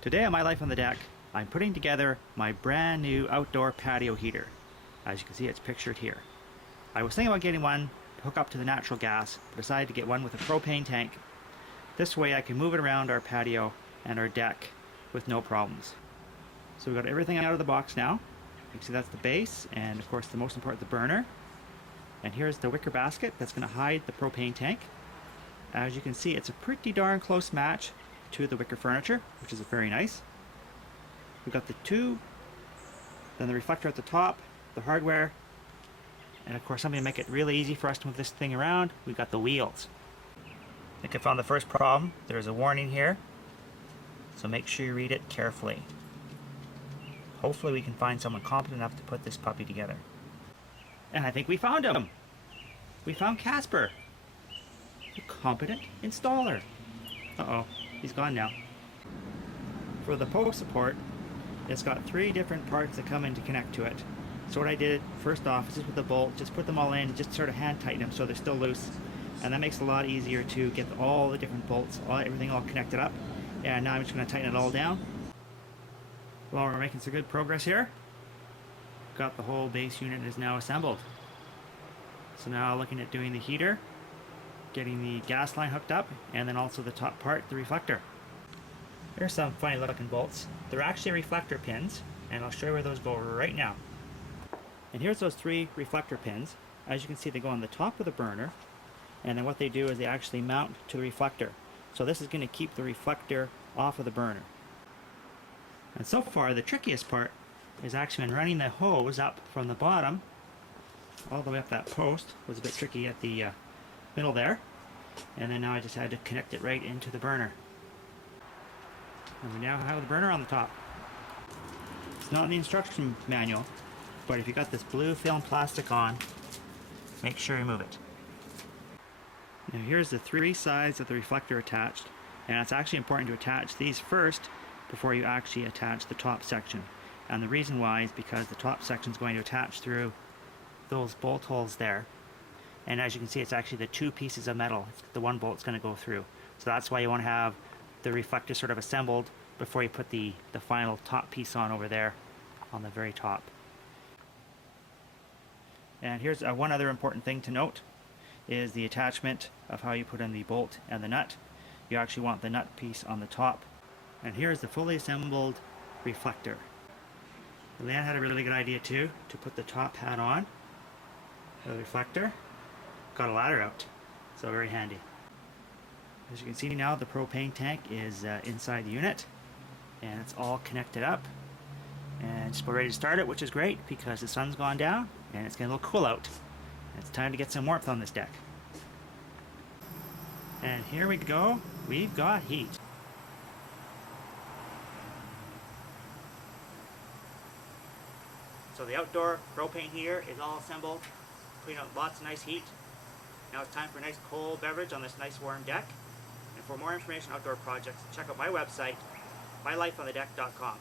Today on My Life on the Deck, I'm putting together my brand new outdoor patio heater. As you can see, it's pictured here. I was thinking about getting one to hook up to the natural gas, but decided to get one with a propane tank. This way I can move it around our patio and our deck with no problems. So we've got everything out of the box now. You can see that's the base, and of course the most important, the burner. And here's the wicker basket that's going to hide the propane tank. As you can see, it's a pretty darn close match to the wicker furniture, which is very nice. We've got the tube, then the reflector at the top, the hardware, and of course something to make it really easy for us to move this thing around, we've got the wheels. I think I found the first problem. There's a warning here, so make sure you read it carefully. Hopefully we can find someone competent enough to put this puppy together. And I think we found him! We found Casper, the competent installer. Uh-oh, he's gone now. For the post support, it's got 3 different parts that come in to connect to it. So what I did first off is just with the bolt, just put them all in, just sort of hand tighten them so they're still loose. And that makes it a lot easier to get all the different bolts, everything all connected up. And now I'm just going to tighten it all down. Well, we're making some good progress here. Got the whole base unit is now assembled. So now looking at doing the heater, getting the gas line hooked up, and then also the top part, the reflector. Here's some funny looking bolts. They're actually reflector pins, and I'll show you where those go right now. And here's those 3 reflector pins. As you can see, they go on the top of the burner, and then what they do is they actually mount to the reflector. So this is going to keep the reflector off of the burner. And so far, the trickiest part is actually been running the hose up from the bottom all the way up that post. It was a bit tricky at the middle there. And then now I just had to connect it right into the burner. And we now have the burner on the top. It's not in the instruction manual, but if you got this blue film plastic on, make sure you move it. Now here's the 3 sides of the reflector attached, and it's actually important to attach these first before you actually attach the top section. And the reason why is because the top section is going to attach through those bolt holes there. And as you can see, it's actually the 2 pieces of metal. The one bolt's going to go through. So that's why you want to have the reflector sort of assembled before you put the final top piece on over there on the very top. And here's one other important thing to note is the attachment of how you put in the bolt and the nut. You actually want the nut piece on the top. And here's the fully assembled reflector. Leanne had a really good idea too, to put the top hat on the reflector. Got a ladder out, so very handy. As you can see now, the propane tank is inside the unit, and it's all connected up. And just about ready to start it, which is great because the sun's gone down and it's getting a little cool out. It's time to get some warmth on this deck. And here we go, we've got heat. So the outdoor propane heater is all assembled, putting out lots of nice heat. Now it's time for a nice cold beverage on this nice warm deck. And for more information on outdoor projects, check out my website, mylifeonthedeck.com.